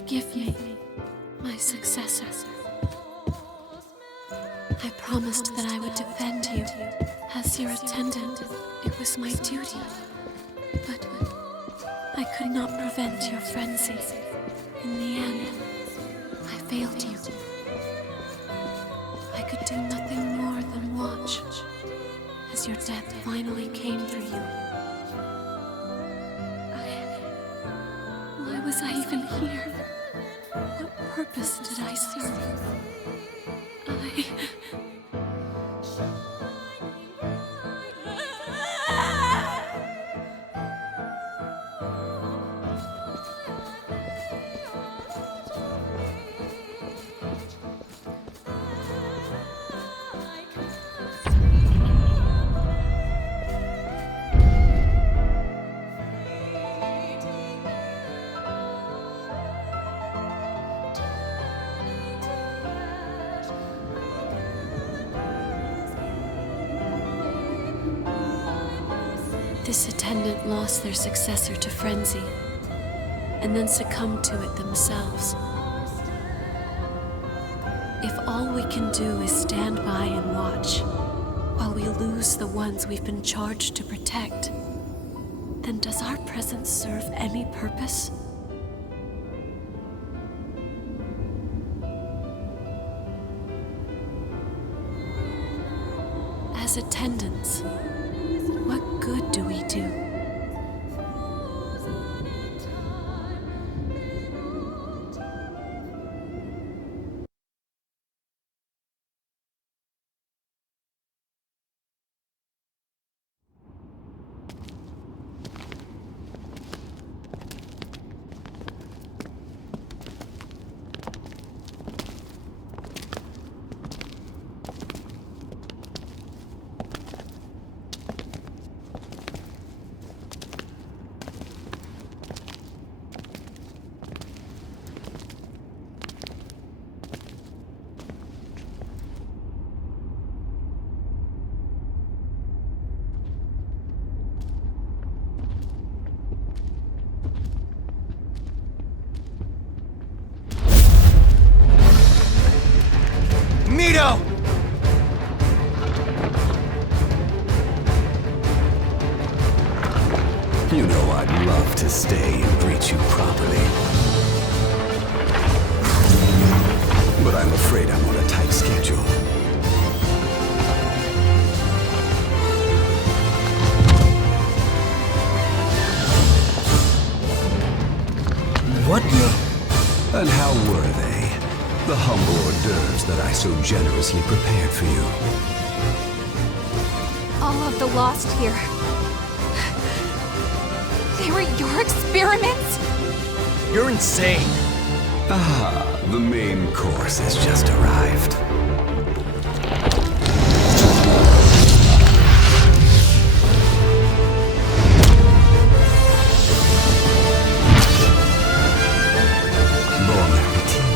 Forgive me, my successor. I promised that I would defend you. As your attendant, it was my duty. But I could not prevent your frenzy. In the end, I failed you. I could do nothing more than watch as your death finally came for you. Why was I even here? What purpose did I serve? This attendant lost their successor to frenzy, and then succumbed to it themselves. If all we can do is stand by and watch, while we lose the ones we've been charged to protect, then does our presence serve any purpose? As attendants, what good do we do? Nito! You know I'd love to stay and greet you properly. But I'm afraid I'm on a tight schedule. What the? And how were they? The humble hors d'oeuvres that I so generously prepared for you. All of the lost here. They were your experiments? You're insane. Ah, the main course has just arrived. Bon appetit.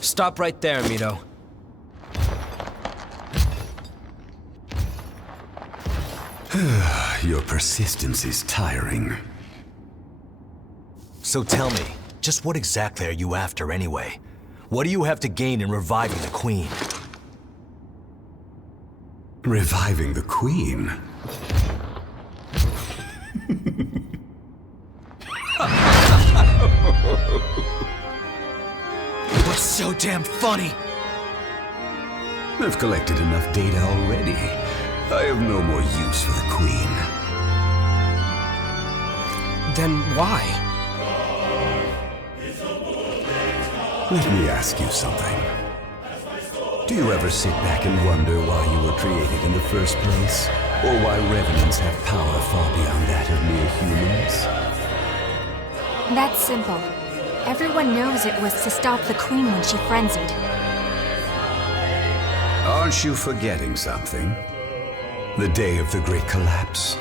Stop right there, Mito. Your persistence is tiring. So tell me, just what exactly are you after anyway? What do you have to gain in reviving the Queen? Reviving the Queen? What's so damn funny? I've collected enough data already. I have no more use for the Queen. Then why? Let me ask you something. Do you ever sit back and wonder why you were created in the first place? Or why revenants have power far beyond that of mere humans? That's simple. Everyone knows it was to stop the Queen when she frenzied. Aren't you forgetting something? The day of the Great Collapse?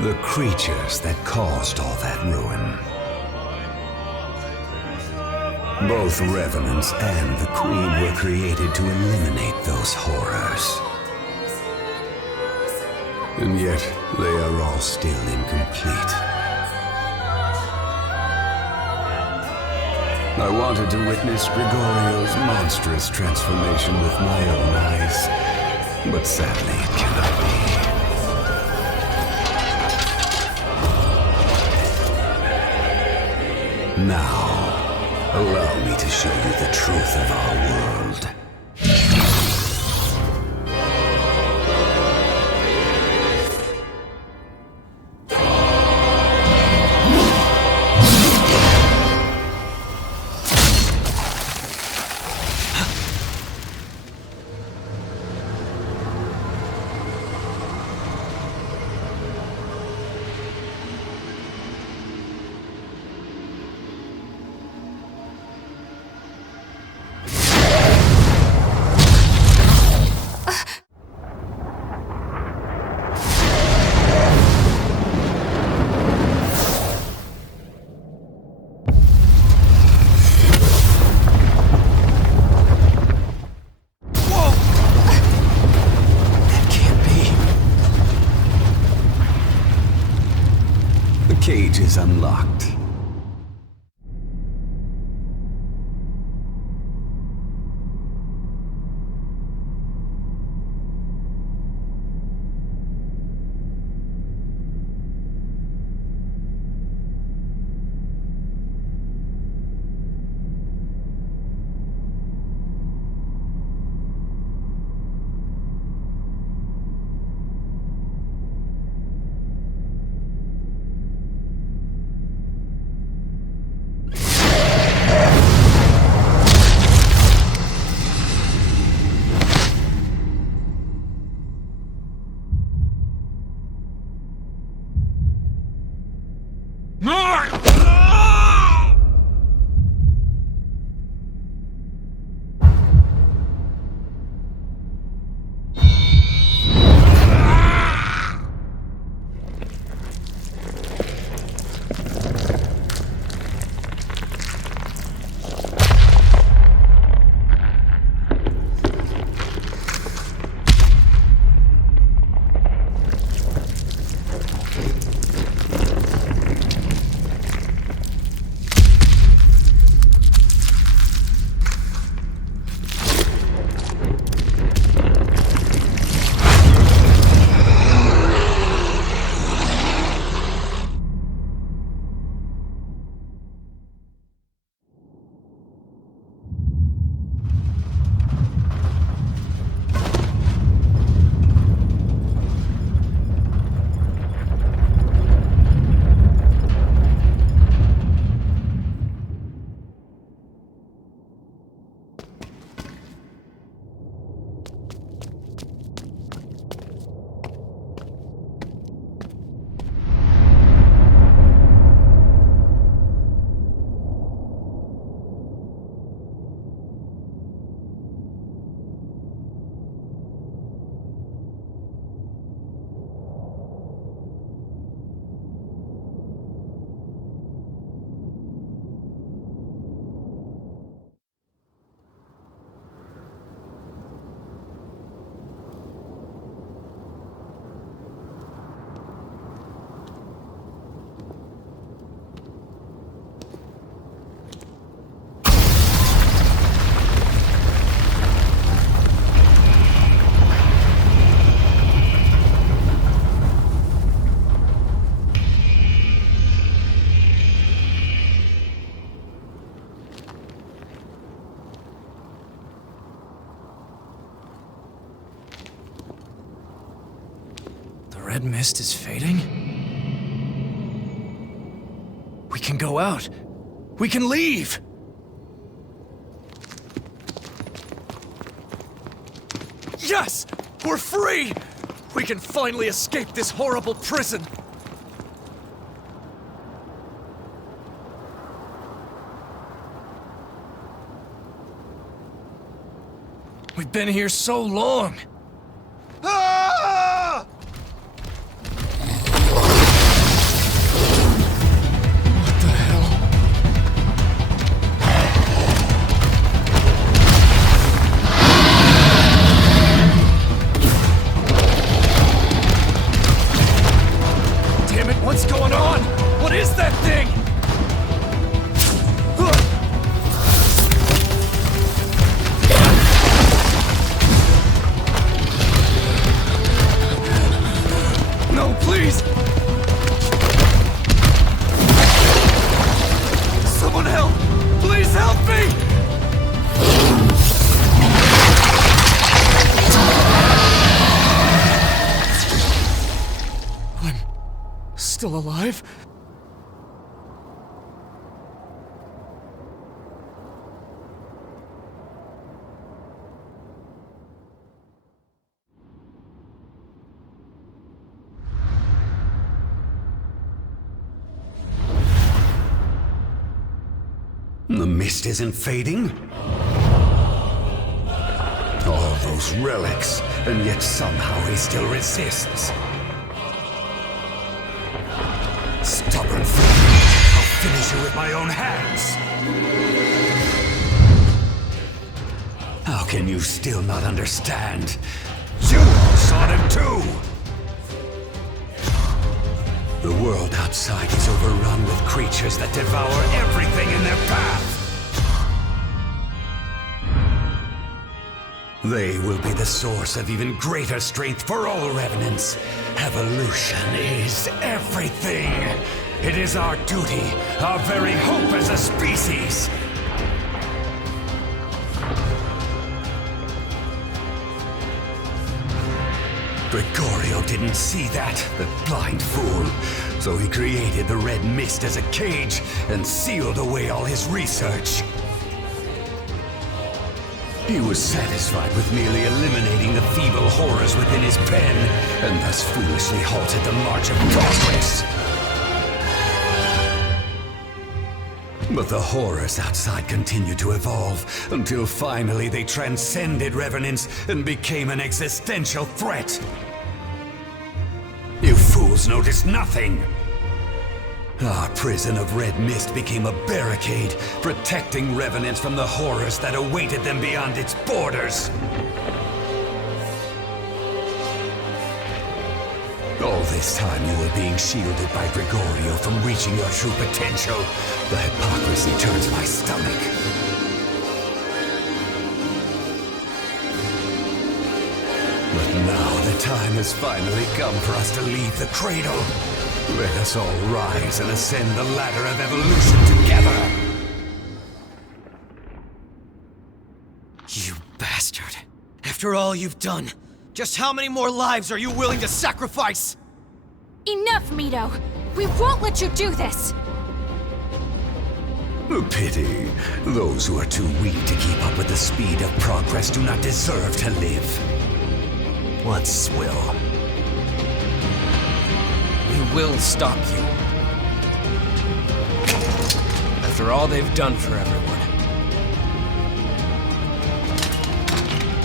The creatures that caused all that ruin. Both Revenants and the Queen were created to eliminate those horrors. And yet, they are all still incomplete. I wanted to witness Grigorio's monstrous transformation with my own eyes, but sadly it cannot be. Now, allow me to show you the truth of our world. The cage is unlocked. red mist is fading? We can go out. We can leave! Yes! We're free! We can finally escape this horrible prison! We've been here so long! Ah! What the hell? Damn it, what's going on? What is that thing? No, please! Someone help! Please help me! I'm still alive? The mist isn't fading? All those relics, and yet somehow he still resists. Stubborn fool! I'll finish you with my own hands! How can you still not understand? You all saw them too! The world outside is overrun with creatures that devour everything in their path. They will be the source of even greater strength for all revenants. Evolution is everything. It is our duty, our very hope as a species. Gregorio didn't see that, the blind fool. So he created the red mist as a cage and sealed away all his research. He was satisfied with merely eliminating the feeble horrors within his pen, and thus foolishly halted the march of progress. But the horrors outside continued to evolve, until finally they transcended revenants and became an existential threat. You fools noticed nothing! Our prison of red mist became a barricade, protecting revenants from the horrors that awaited them beyond its borders. All this time you were being shielded by Gregorio from reaching your true potential. The hypocrisy turns my stomach. But now the time has finally come for us to leave the cradle. Let us all rise and ascend the ladder of evolution together. You bastard. After all you've done, just how many more lives are you willing to sacrifice? Enough, Mito! We won't let you do this! A pity. Those who are too weak to keep up with the speed of progress do not deserve to live. What swill? We will stop you. After all they've done for everyone.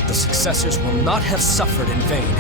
The successors will not have suffered in vain.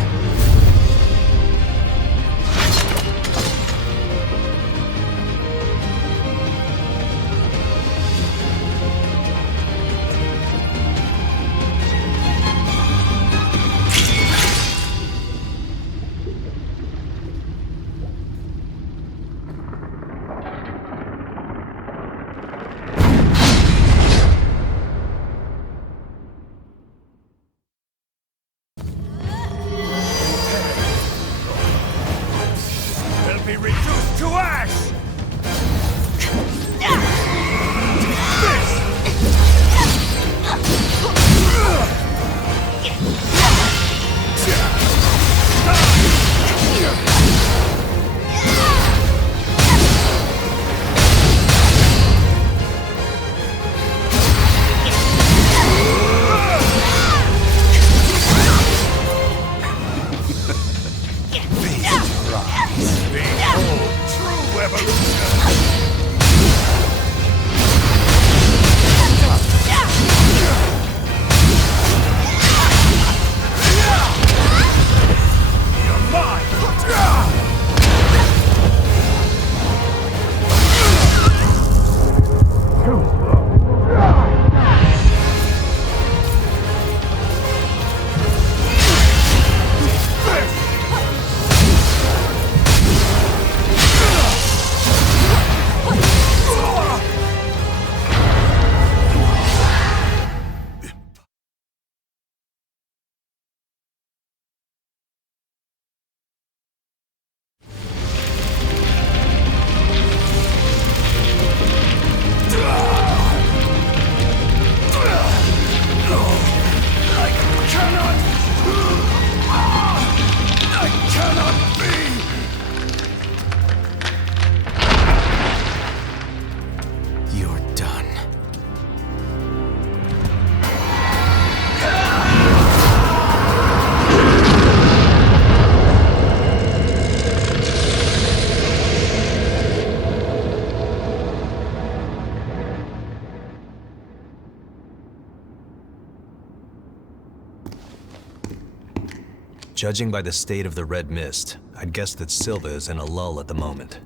Judging by the state of the red mist, I'd guess that Silva is in a lull at the moment.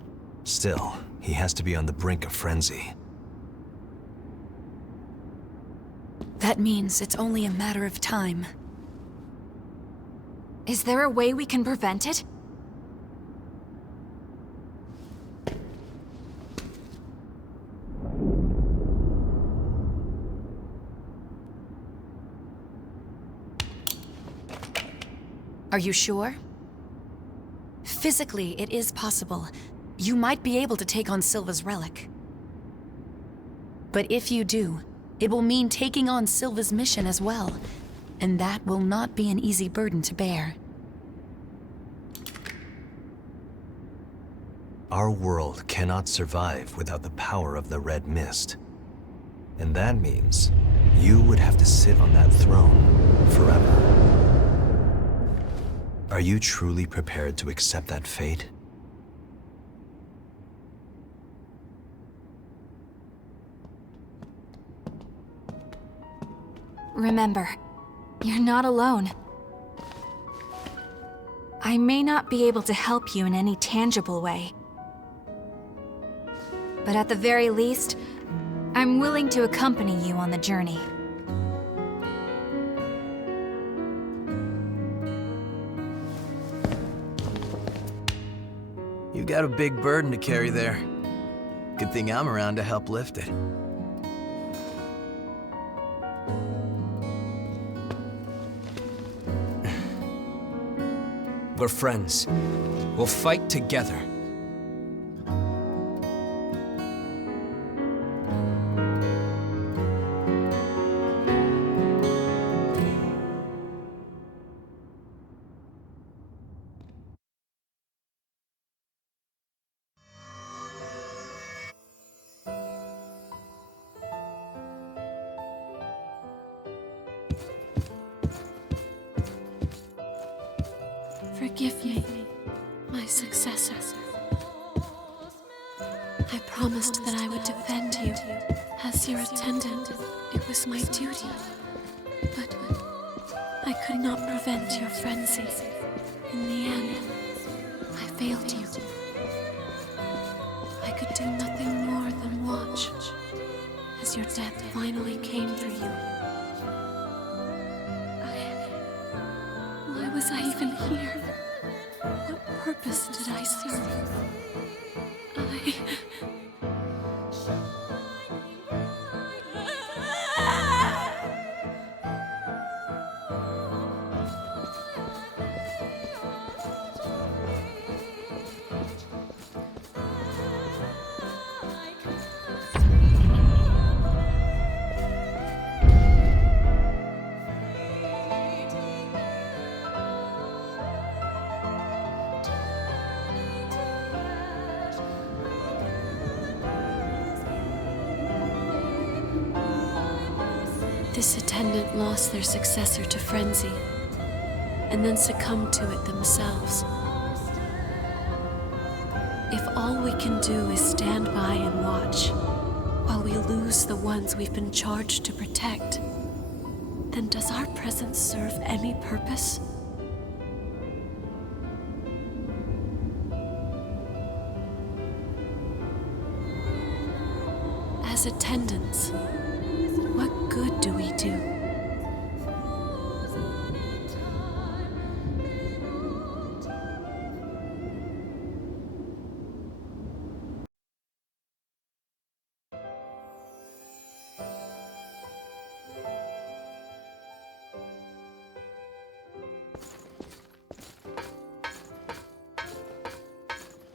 Still, he has to be on the brink of frenzy. That means it's only a matter of time. Is there a way we can prevent it? Are you sure? Physically, it is possible. You might be able to take on Silva's relic. But if you do, it will mean taking on Silva's mission as well. And that will not be an easy burden to bear. Our world cannot survive without the power of the red mist. And that means you would have to sit on that throne forever. Are you truly prepared to accept that fate? Remember, you're not alone. I may not be able to help you in any tangible way. But at the very least, I'm willing to accompany you on the journey. You've got a big burden to carry there. Good thing I'm around to help lift it. We're friends. We'll fight together. Forgive me, my successor. I promised that I would defend you. As your attendant, it was my duty. But I could not prevent your frenzy. In the end, I failed you. I could do nothing more than watch as your death finally came for you. Why was I even here? What purpose did I serve? This attendant lost their successor to frenzy, and then succumbed to it themselves. If all we can do is stand by and watch, while we lose the ones we've been charged to protect, then does our presence serve any purpose? As attendants, what good do we do?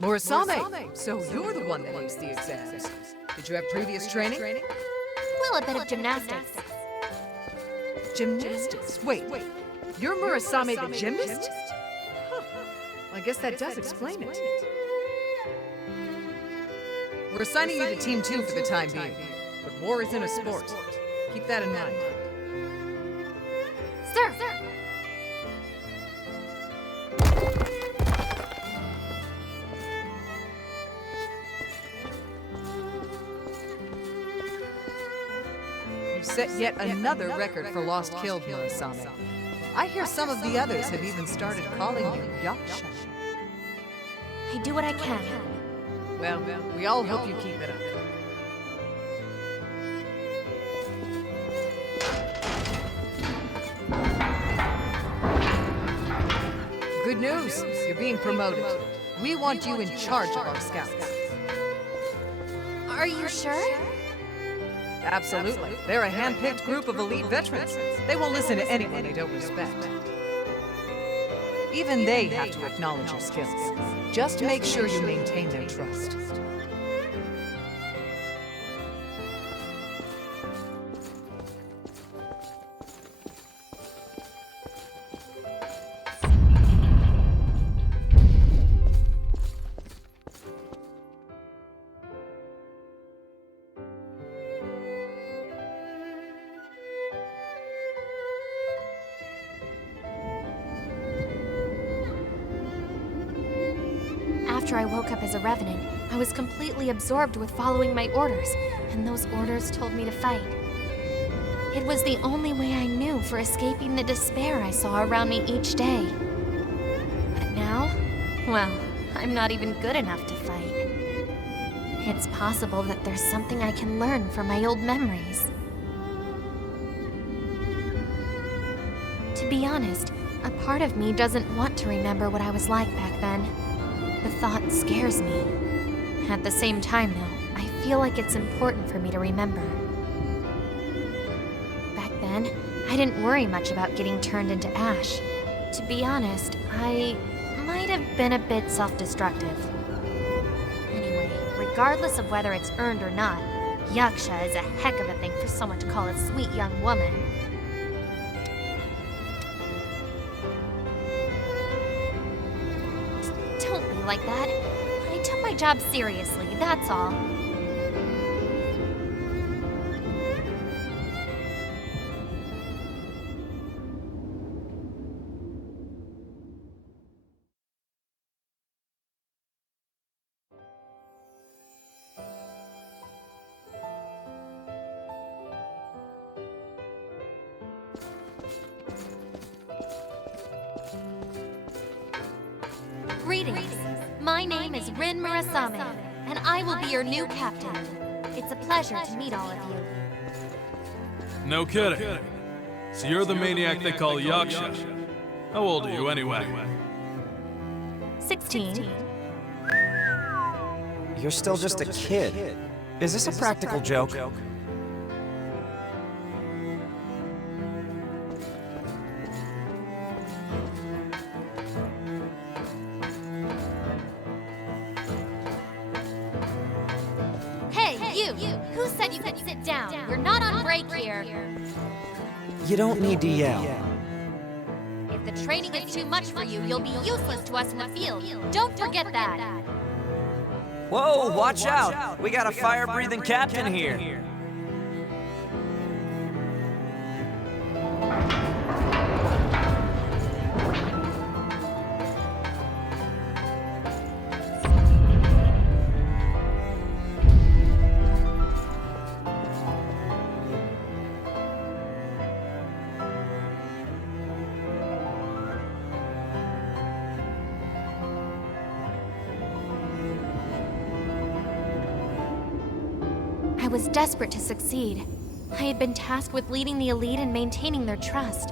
Morasame! So you're the one that aced the exams. Did you have previous training? Well, a bit of gymnastics. Gymnastics? Wait. You're Murasame the gymnast? Huh. I guess that does explain it. We're assigning you to Team 2 for the time being, but war isn't a sport. Keep that in mind. Sir! You've set yet another record for lost killed, Murasame. I hear some of the others have even started calling you Yaksha. I do what I can. Well, we all hope you keep it up. Good news, you're being promoted. We want you in charge of our scouts. Are you sure? Absolutely. They're a hand-picked group of elite veterans. They won't listen to anyone they don't respect. Even they have to acknowledge your skills. Just make sure you maintain their trust. After I woke up as a Revenant, I was completely absorbed with following my orders, and those orders told me to fight. It was the only way I knew for escaping the despair I saw around me each day. But now, well, I'm not even good enough to fight. It's possible that there's something I can learn from my old memories. To be honest, a part of me doesn't want to remember what I was like back then. The thought scares me. At the same time, though, I feel like it's important for me to remember. Back then, I didn't worry much about getting turned into ash. To be honest, I might have been a bit self-destructive. Anyway, regardless of whether it's earned or not, Yaksha is a heck of a thing for someone to call a sweet young woman. Don't be like that. I took my job seriously, that's all. Greetings. My name is Rin Murasame, and I will be your new captain. It's a pleasure to meet all of you. No kidding. So you're the maniac they call Yaksha. How old are you anyway? 16. You're still just a kid. Is this a practical joke? Hey, you! Who said you could sit down? We're not on break here. You don't need to yell. If the training is too much for you, you'll be useless to us in the field. Don't forget that. Whoa, watch out! We got a fire-breathing captain here. I was desperate to succeed. I had been tasked with leading the elite and maintaining their trust.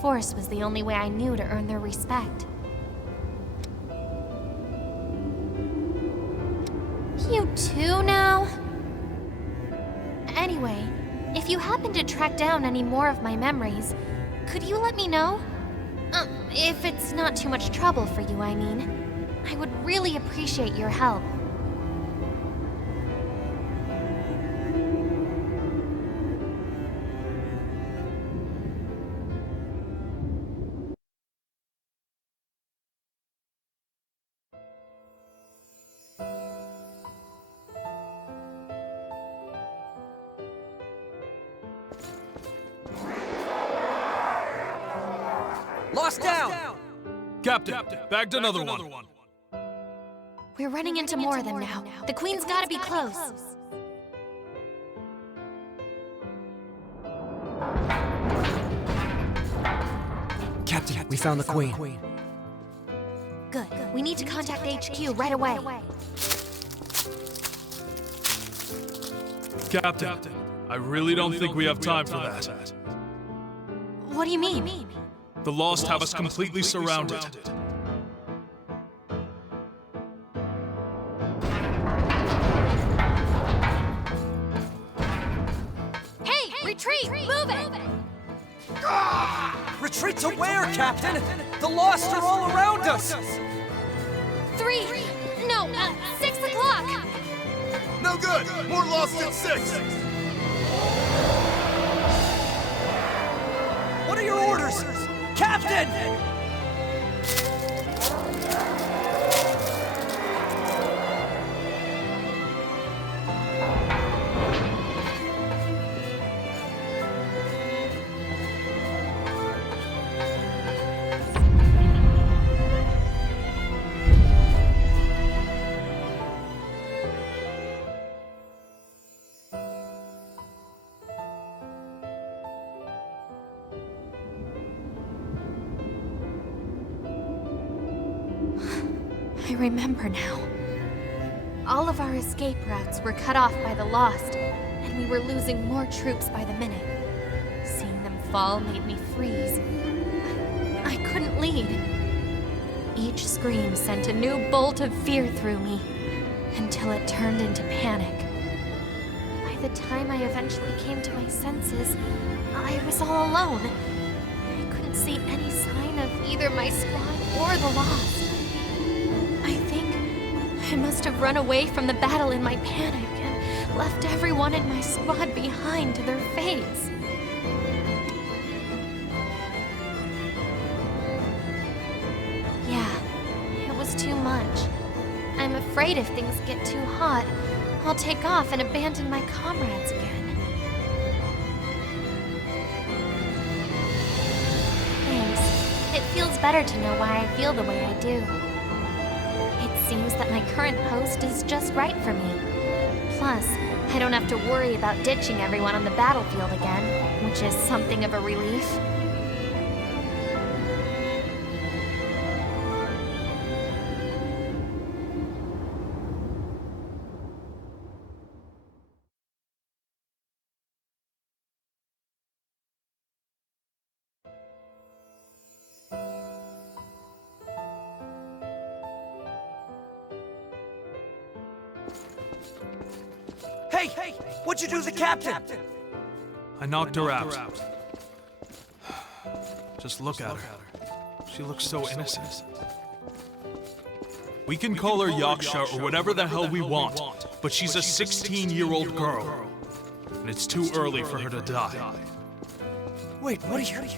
Force was the only way I knew to earn their respect. You too now? Anyway, if you happen to track down any more of my memories, could you let me know? If it's not too much trouble for you, I mean. I would really appreciate your help. Lost down! Captain, bagged another one. We're running into more of them now. The Queen's gotta be close. Captain, we found the Queen. Good. We need to contact HQ right away. Captain, I really don't think we have time for that. What do you mean? The Lost have us completely surrounded. Hey, retreat! Move it! Retreat to where, Captain? The Lost are all around us! 6 o'clock! No good! More Lost at 6! What are your orders? Captain! I remember now. All of our escape routes were cut off by the Lost, and we were losing more troops by the minute. Seeing them fall made me freeze. I couldn't lead. Each scream sent a new bolt of fear through me, until it turned into panic. By the time I eventually came to my senses, I was all alone. I couldn't see any sign of either my squad or the Lost. I think I must have run away from the battle in my panic and left everyone in my squad behind to their fates. Yeah, it was too much. I'm afraid if things get too hot, I'll take off and abandon my comrades again. Thanks. It feels better to know why I feel the way I do. It seems that my current post is just right for me. Plus, I don't have to worry about ditching everyone on the battlefield again, which is something of a relief. Hey! What'd you do to the Captain? I knocked her out. Just look at her. She looks so innocent. We can call her Yaksha or whatever the hell we want, but she's a 16-year-old girl. And it's too early for her to die. Wait, what are you...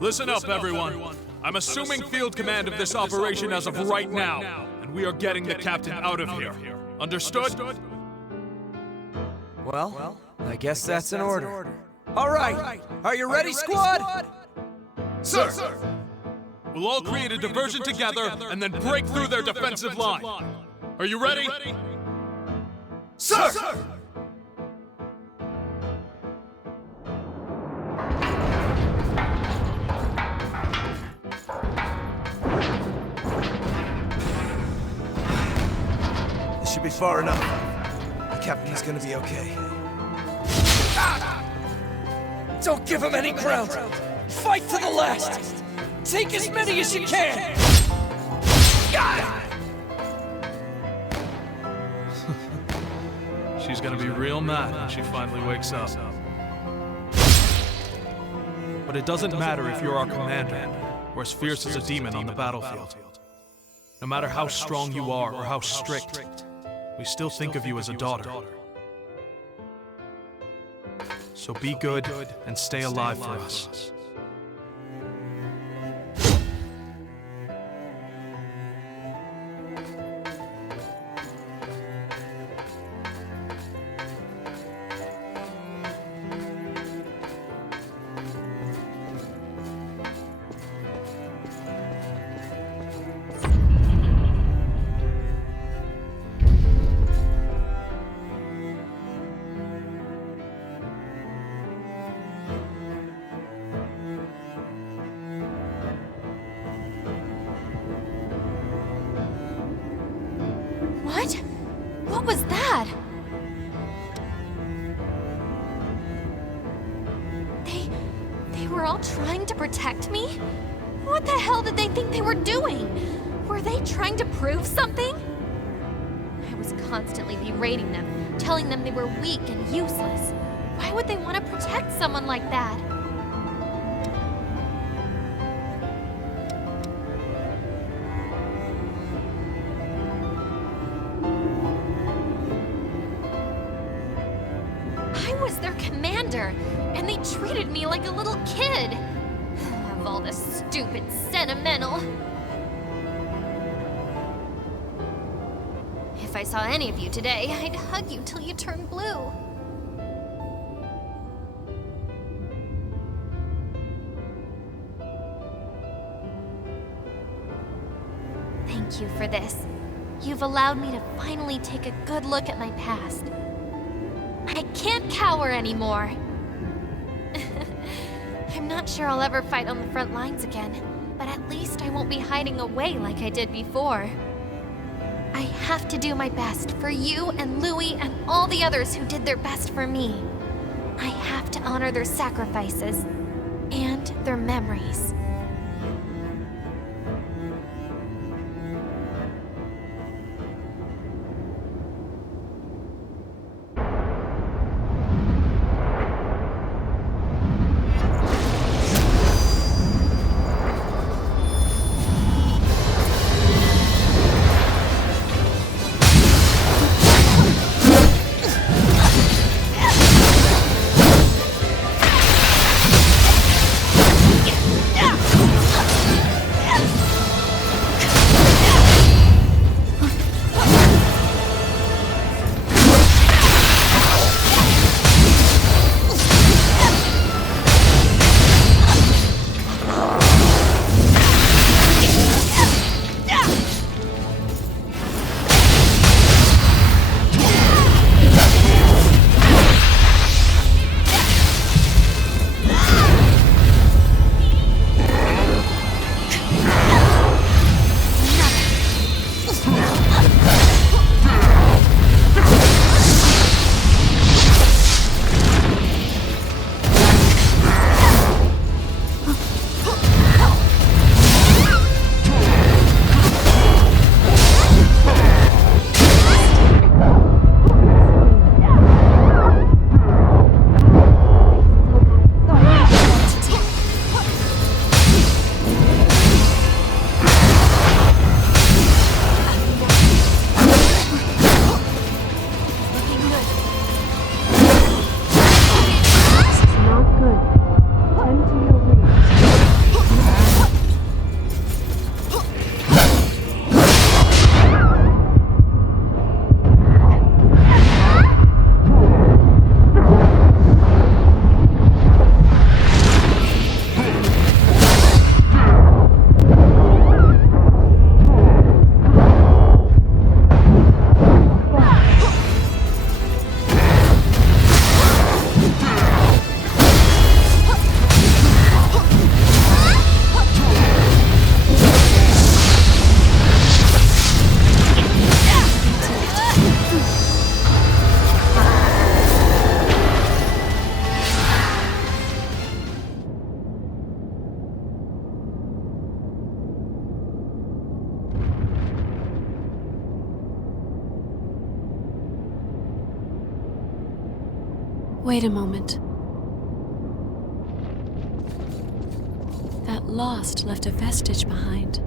Listen up, everyone. I'm assuming field command of this operation as of right now, and we are getting the captain out of here. Understood? Well, I guess that's an order. All right, are you ready, squad? Sir! We'll all create a diversion together and then break through their defensive line. Are you ready? Sir! This should be far enough. The captain is gonna be okay. Don't give him any ground! Fight to the last! Take as many as you can! She's gonna be real mad when she finally wakes up. But it doesn't matter if you're our commander, or as fierce as a demon on the battlefield. No matter how strong you are or how strict, we still think of you as a daughter. So be good and stay alive for us. What was that? They were all trying to protect me? What the hell did they think they were doing? Were they trying to prove something? I was constantly berating them, telling them they were weak and useless. Why would they want to protect someone like that? I was their commander, and they treated me like a little kid. Of all the stupid sentimental. If I saw any of you today, I'd hug you till you turned blue. Thank you for this. You've allowed me to finally take a good look at my past. I can't cower anymore. I'm not sure I'll ever fight on the front lines again, but at least I won't be hiding away like I did before. I have to do my best for you and Louis and all the others who did their best for me. I have to honor their sacrifices and their memories. Wait a moment. That lost left a vestige behind.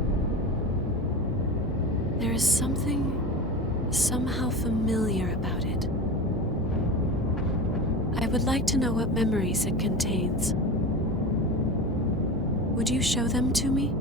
There is something somehow familiar about it. I would like to know what memories it contains. Would you show them to me?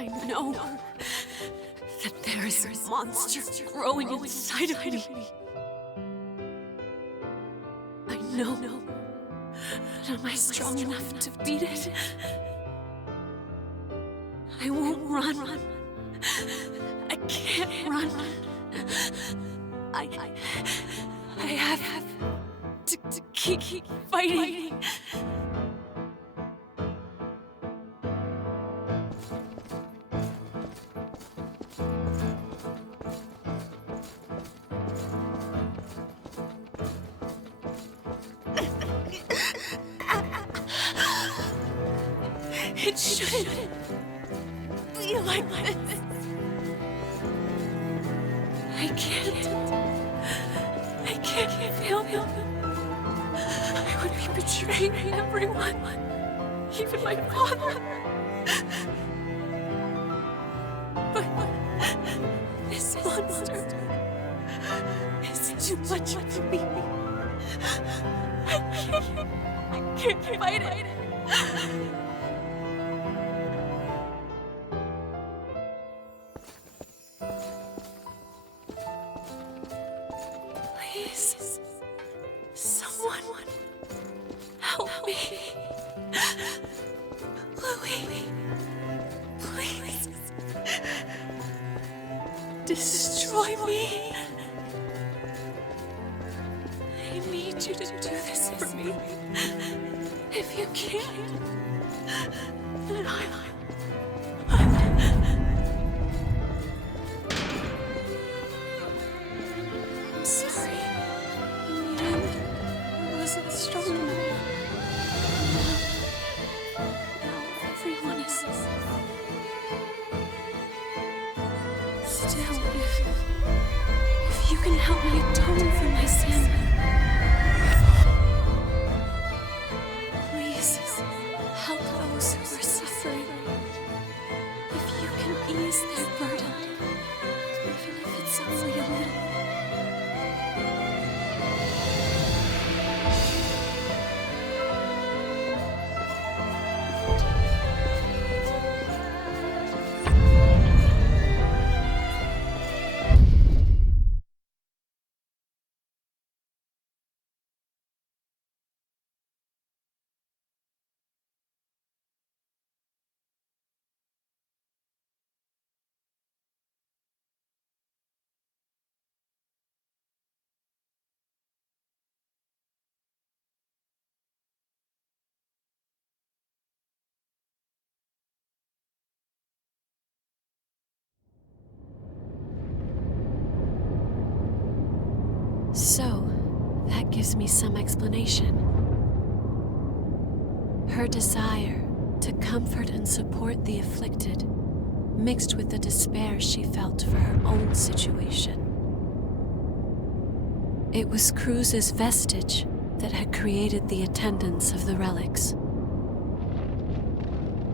I know that there is monster growing inside of me. I know, but am I strong enough to beat it? I won't run. I can't run. I have to keep fighting. It shouldn't be like this. I can't feel him. I would be betraying everyone, even my father. But this monster is too much for me. I can't fight it. Please, someone help me. Louis, please. Destroy me. I need you to do this for me. If you can't, then I'm sorry. In the end, I wasn't strong enough. Now everyone is. Still, if you can help me atone for my sin, please help those who are suffering. If you can ease their burden, even if it's only a little. So, that gives me some explanation. Her desire to comfort and support the afflicted, mixed with the despair she felt for her own situation. It was Cruz's vestige that had created the attendance of the relics.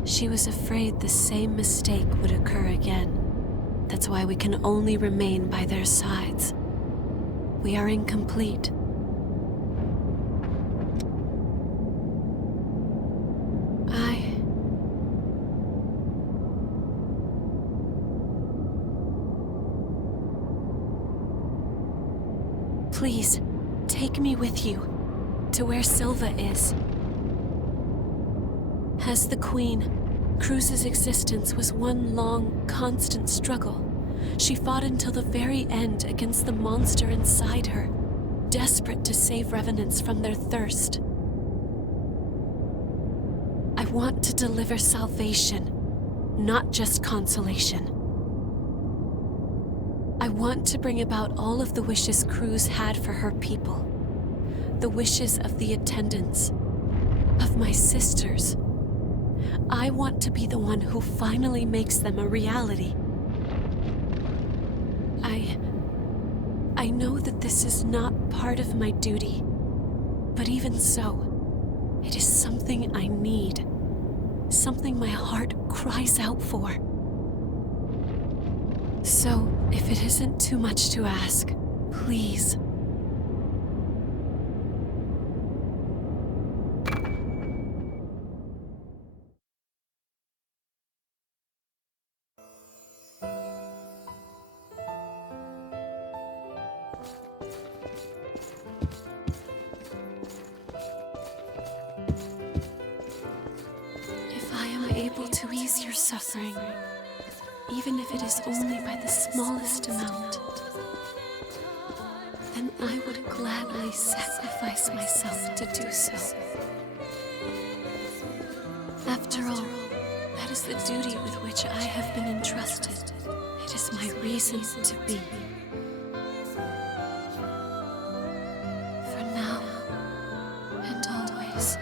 She was afraid the same mistake would occur again. That's why we can only remain by their sides. We are incomplete. Please, take me with you to where Silva is. As the Queen, Cruz's existence was one long, constant struggle. She fought until the very end against the monster inside her, desperate to save revenants from their thirst. I want to deliver salvation, not just consolation. I want to bring about all of the wishes Cruz had for her people. The wishes of the attendants, of my sisters. I want to be the one who finally makes them a reality. I know that this is not part of my duty, but even so, it is something I need, something my heart cries out for. So, if it isn't too much to ask, please. able to ease your suffering, even if it is only by the smallest amount, then I would gladly sacrifice myself to do so. After all, that is the duty with which I have been entrusted. It is my reason to be. For now and always.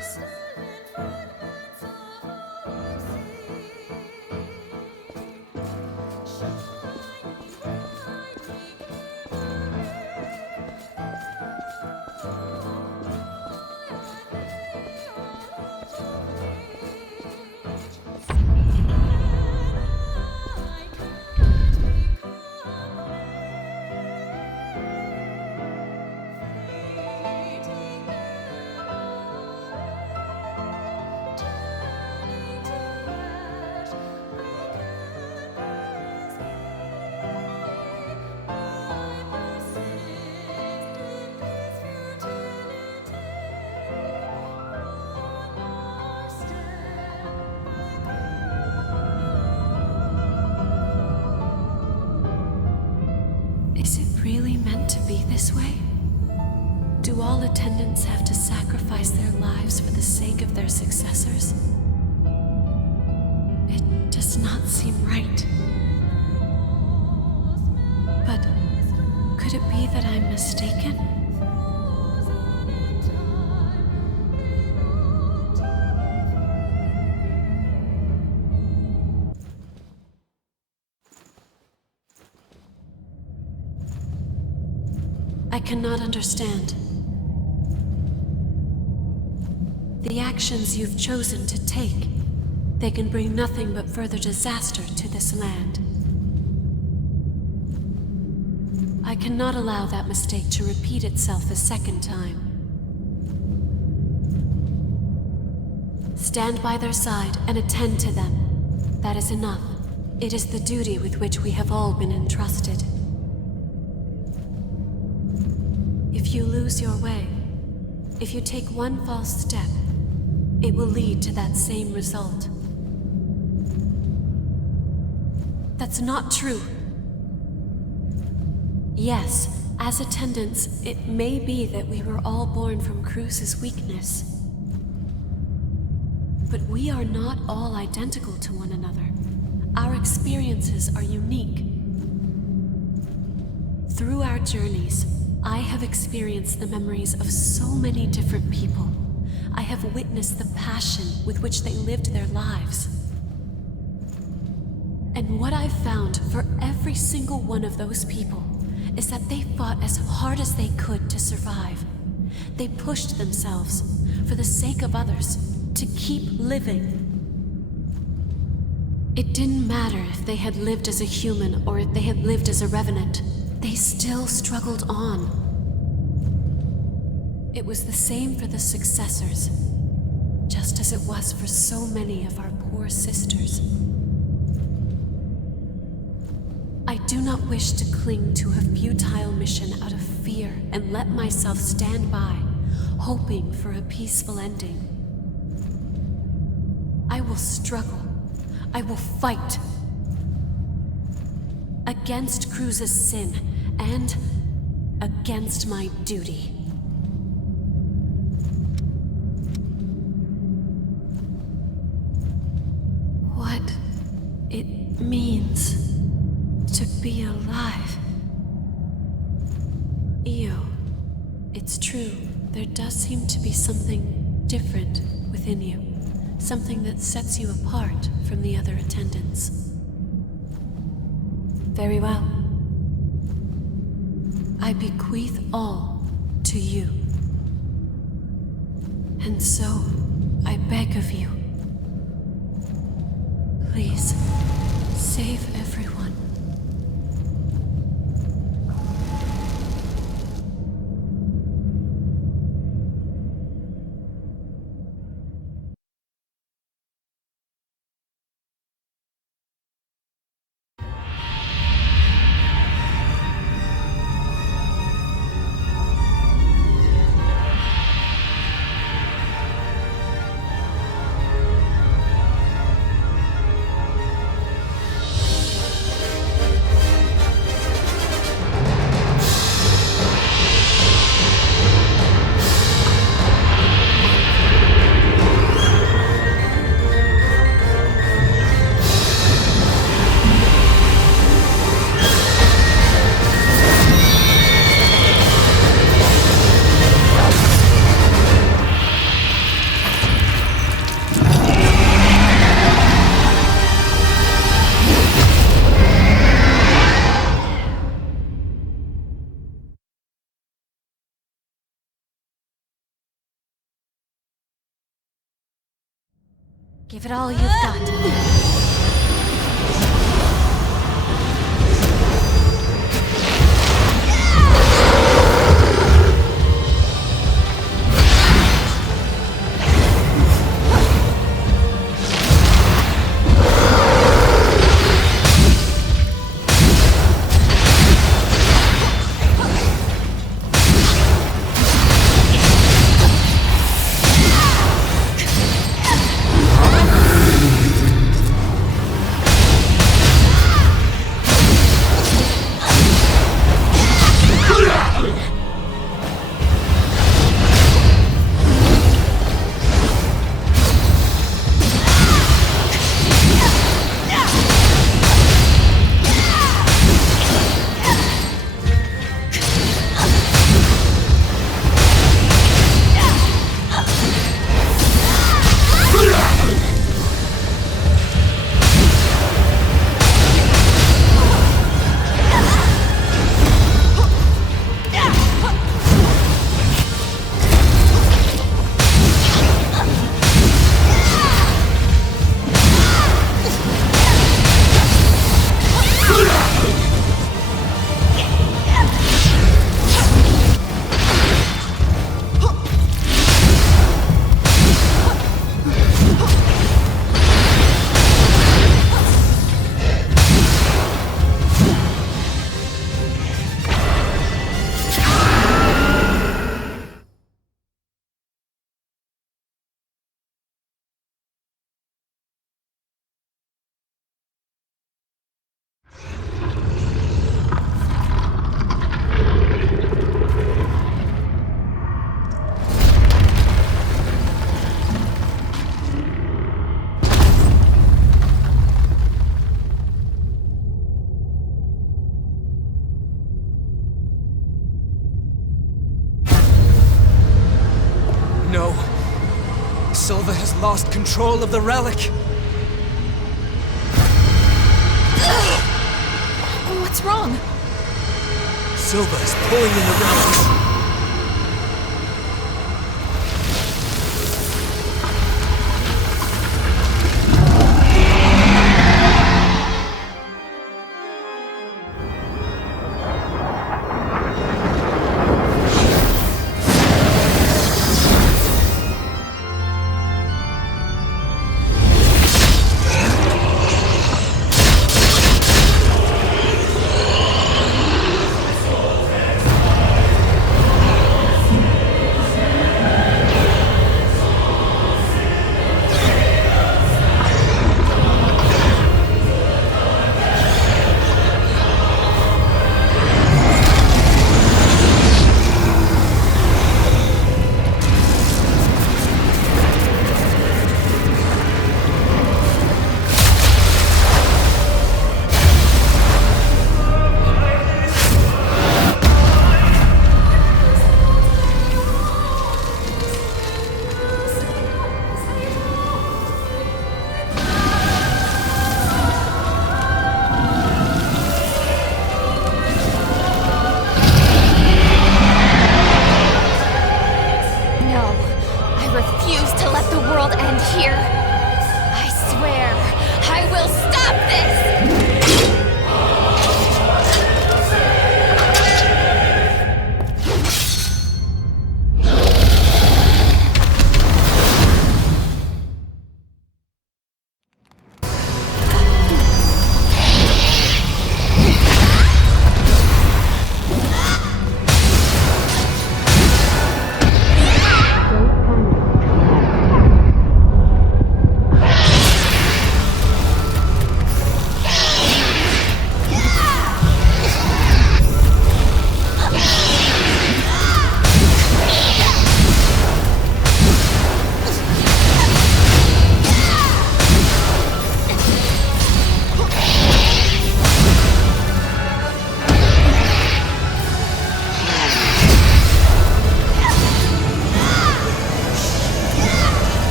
Is it really meant to be this way? Do all attendants have to sacrifice their lives for the sake of their successors? It does not seem right. But could it be that I'm mistaken? I cannot understand. The actions you've chosen to take, they can bring nothing but further disaster to this land. I cannot allow that mistake to repeat itself a second time. Stand by their side and attend to them. That is enough. It is the duty with which we have all been entrusted. If you lose your way, if you take one false step, it will lead to that same result. That's not true. Yes, as attendants, it may be that we were all born from Cruz's weakness. But we are not all identical to one another. Our experiences are unique. Through our journeys, I have experienced the memories of so many different people. I have witnessed the passion with which they lived their lives. And what I've found for every single one of those people is that they fought as hard as they could to survive. They pushed themselves for the sake of others to keep living. It didn't matter if they had lived as a human or if they had lived as a revenant. They still struggled on. It was the same for the successors, just as it was for so many of our poor sisters. I do not wish to cling to a futile mission out of fear and let myself stand by, hoping for a peaceful ending. I will struggle. I will fight. Against Cruz's sin, and against my duty. What it means to be alive. Io, it's true, there does seem to be something different within you. Something that sets you apart from the other attendants. Very well. I bequeath all to you. And so, I beg of you, please, save everyone. Give it all you've got. No. Silva has lost control of the relic. What's wrong? Silva is pulling in the relic.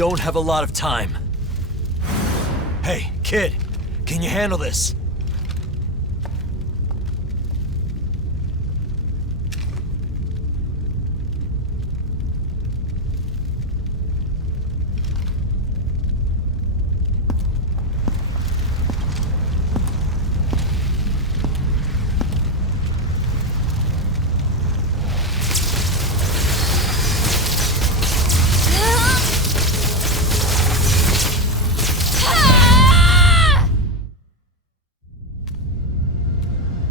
don't have a lot of time. Hey, kid, can you handle this?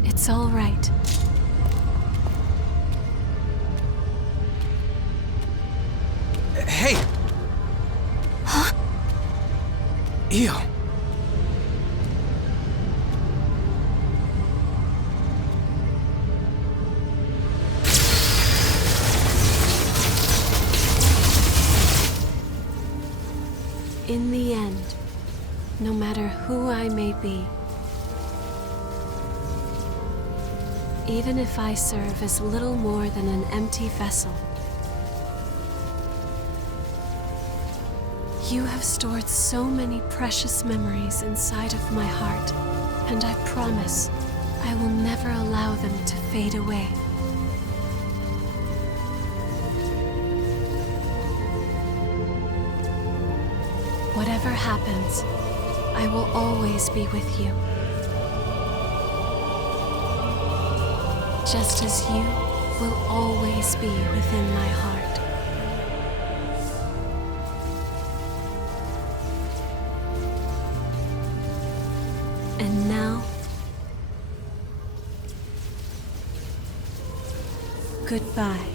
It's all right. Hey! Huh? Ew. In the end, no matter who I may be, even if I serve as little more than an empty vessel, you have stored so many precious memories inside of my heart, and I promise I will never allow them to fade away. Whatever happens, I will always be with you. Just as you will always be within my heart. And now, goodbye.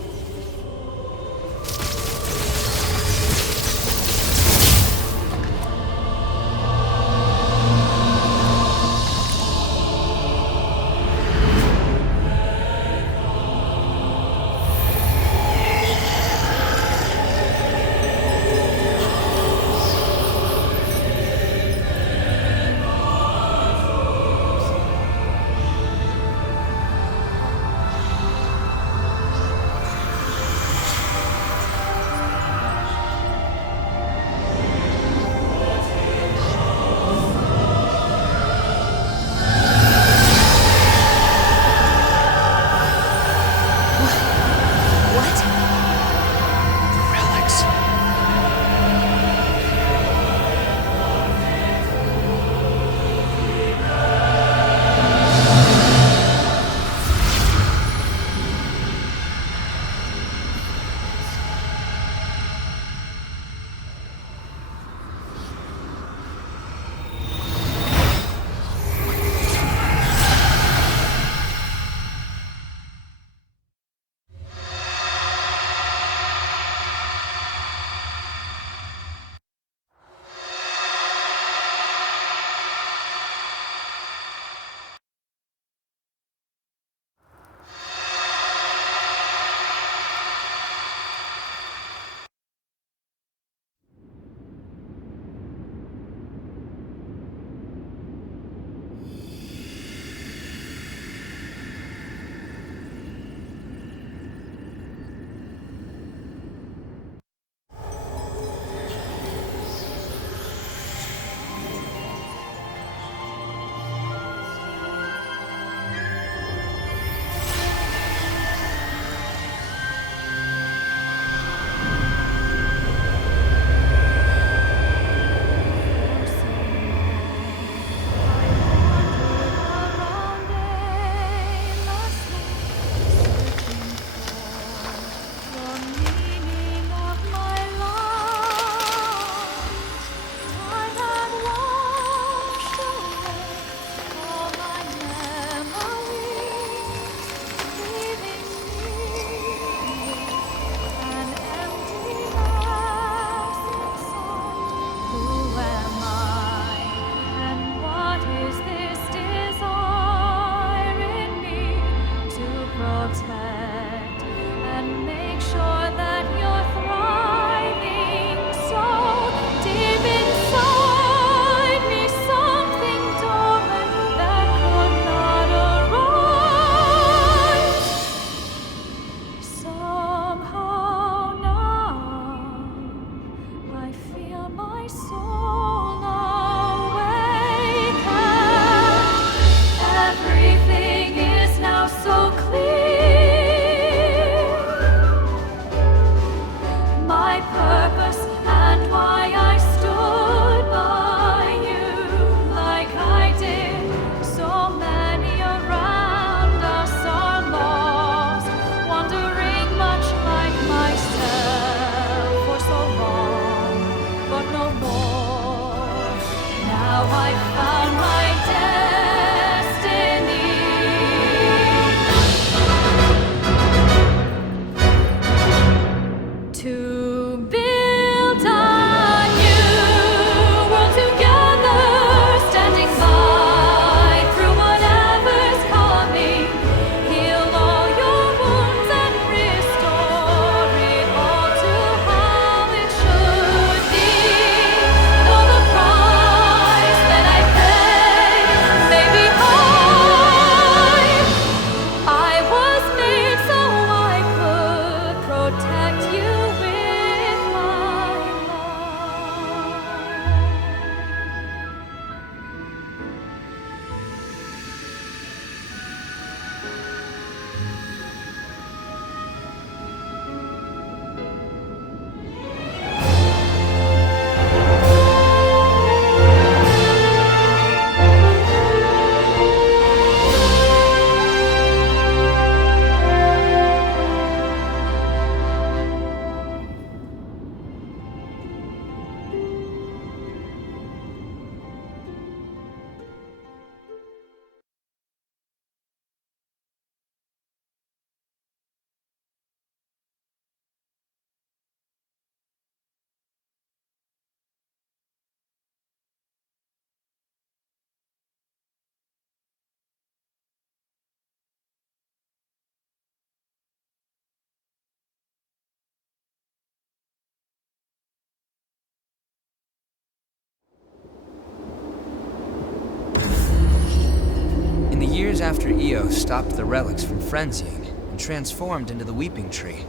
In the years after Io stopped the relics from frenzying and transformed into the Weeping Tree,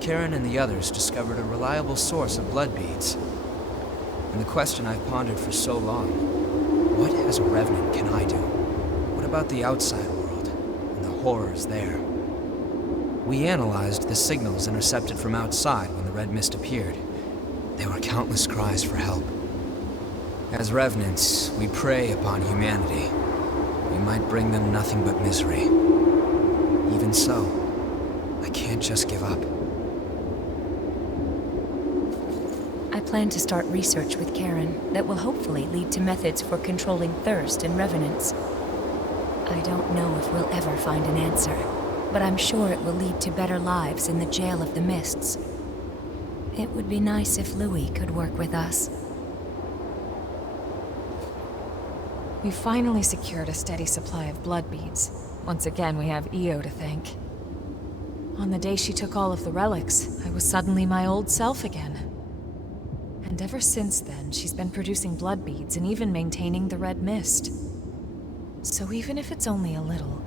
Karen and the others discovered a reliable source of blood beads. And the question I've pondered for so long, what as a Revenant can I do? What about the outside world and the horrors there? We analyzed the signals intercepted from outside when the Red Mist appeared. There were countless cries for help. As Revenants, we prey upon humanity. We might bring them nothing but misery. Even so, I can't just give up. I plan to start research with Karen that will hopefully lead to methods for controlling thirst in Revenants. I don't know if we'll ever find an answer, but I'm sure it will lead to better lives in the Jail of the Mists. It would be nice if Louis could work with us. We finally secured a steady supply of blood beads. Once again, we have Io to thank. On the day she took all of the relics, I was suddenly my old self again. And ever since then, she's been producing blood beads and even maintaining the Red Mist. So even if it's only a little,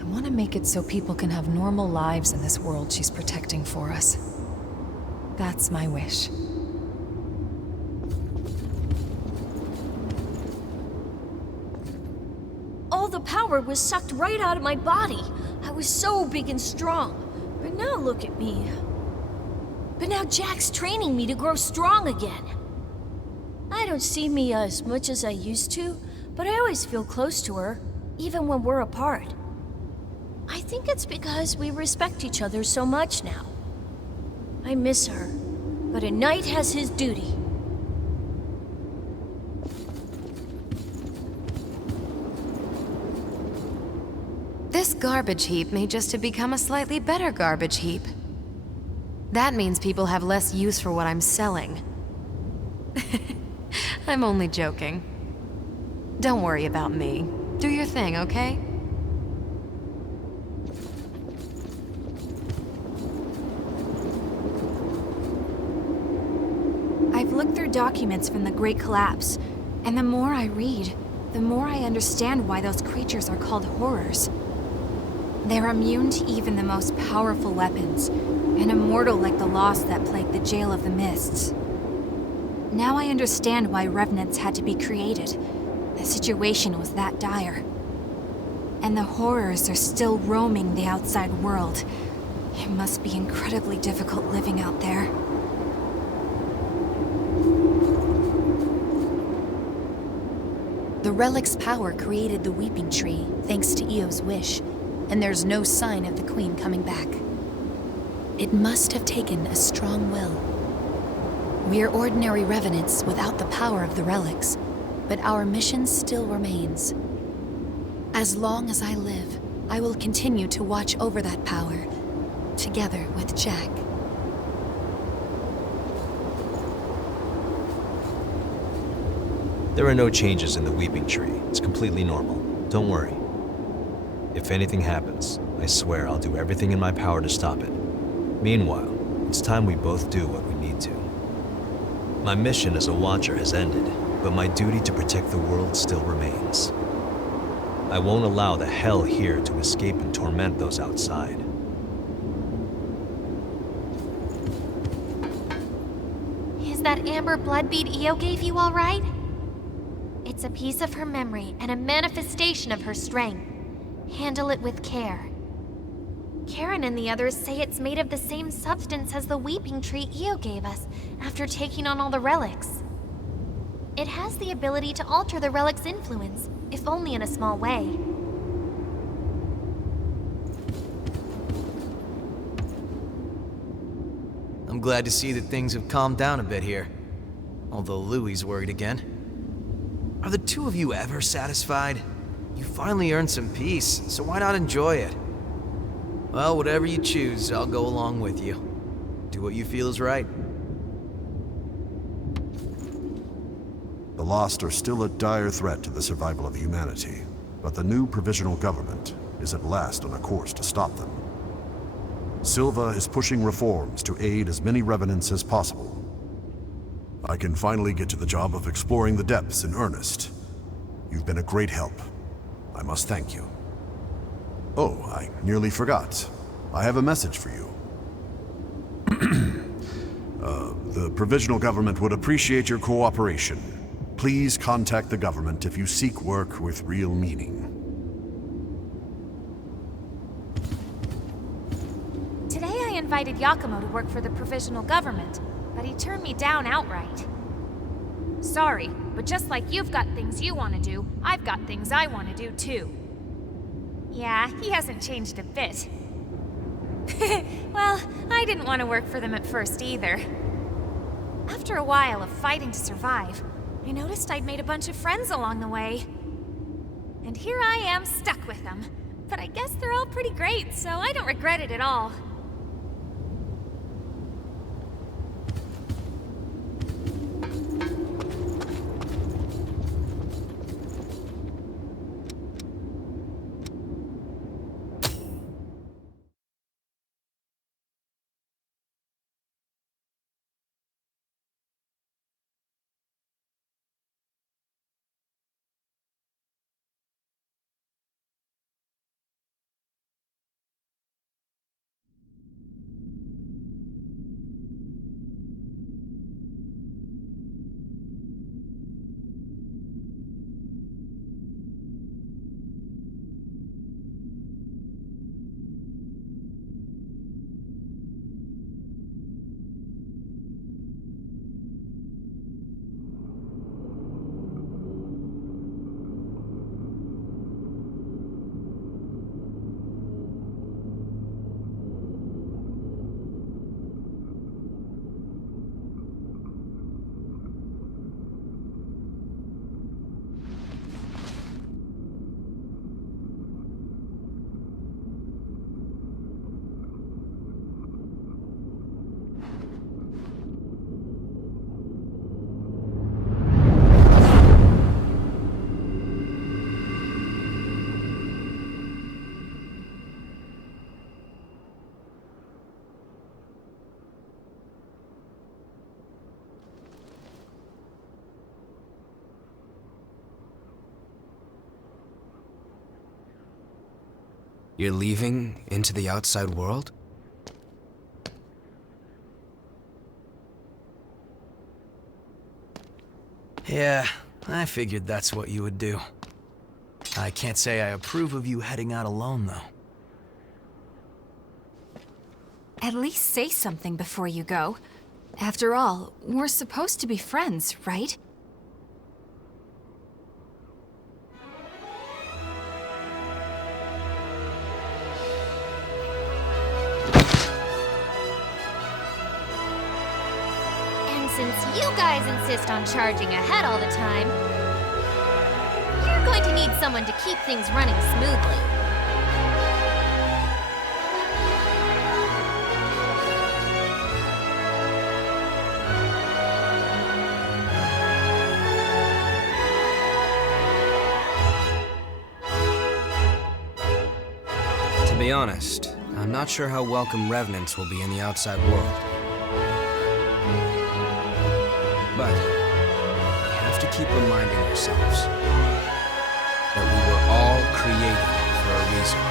I want to make it so people can have normal lives in this world she's protecting for us. That's my wish. All the power was sucked right out of my body. I was so big and strong. But now look at me. But now Jack's training me to grow strong again. I don't see me as much as I used to, but I always feel close to her, even when we're apart. I think it's because we respect each other so much now. I miss her, but a knight has his duty. This garbage heap may just have become a slightly better garbage heap. That means people have less use for what I'm selling. I'm only joking. Don't worry about me. Do your thing, okay? I've looked through documents from the Great Collapse, and the more I read, the more I understand why those creatures are called horrors. They're immune to even the most powerful weapons, and immortal like the loss that plagued the Jail of the Mists. Now I understand why revenants had to be created. The situation was that dire. And the horrors are still roaming the outside world. It must be incredibly difficult living out there. The relic's power created the Weeping Tree, thanks to Io's wish, and there's no sign of the Queen coming back. It must have taken a strong will. We're ordinary revenants without the power of the relics, but our mission still remains. As long as I live, I will continue to watch over that power, together with Jack. There are no changes in the Weeping Tree. It's completely normal. Don't worry. If anything happens, I swear I'll do everything in my power to stop it. Meanwhile, it's time we both do what we need to. My mission as a Watcher has ended, but my duty to protect the world still remains. I won't allow the hell here to escape and torment those outside. Is that amber blood bead Io gave you all right? It's a piece of her memory and a manifestation of her strength. Handle it with care. Karen and the others say it's made of the same substance as the Weeping Tree Io gave us after taking on all the relics. It has the ability to alter the relic's influence, if only in a small way. I'm glad to see that things have calmed down a bit here. Although Louie's worried again. Are the two of you ever satisfied? You finally earned some peace, so why not enjoy it? Well, whatever you choose, I'll go along with you. Do what you feel is right. The Lost are still a dire threat to the survival of humanity, but the new provisional government is at last on a course to stop them. Silva is pushing reforms to aid as many revenants as possible. I can finally get to the job of exploring the depths in earnest. You've been a great help. I must thank you. Oh, I nearly forgot. I have a message for you. The provisional government would appreciate your cooperation. Please contact the government if you seek work with real meaning. Today I invited Yakumo to work for the provisional government, but he turned me down outright. Sorry, but just like you've got things you want to do, I've got things I want to do too. Yeah, he hasn't changed a bit. Well, I didn't want to work for them at first either. After a while of fighting to survive, I noticed I'd made a bunch of friends along the way. And here I am stuck with them. But I guess they're all pretty great, so I don't regret it at all. You're leaving into the outside world? Yeah, I figured that's what you would do. I can't say I approve of you heading out alone, though. At least say something before you go. After all, we're supposed to be friends, right? And since you guys insist on charging ahead all the time, you're going to need someone to keep things running smoothly. To be honest, I'm not sure how welcome Revenants will be in the outside world. But we have to keep reminding ourselves that we were all created for a reason.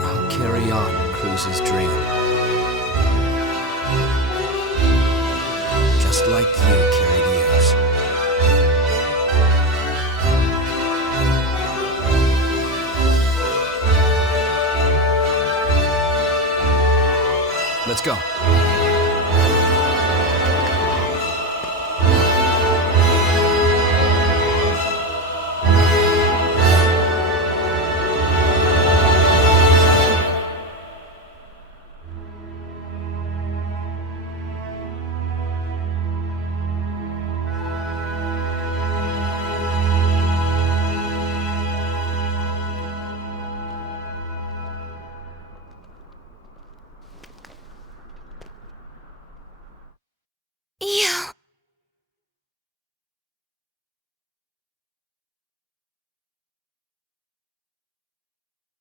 I'll carry on Cruz's dream. Just like you carried Eo's. Let's go.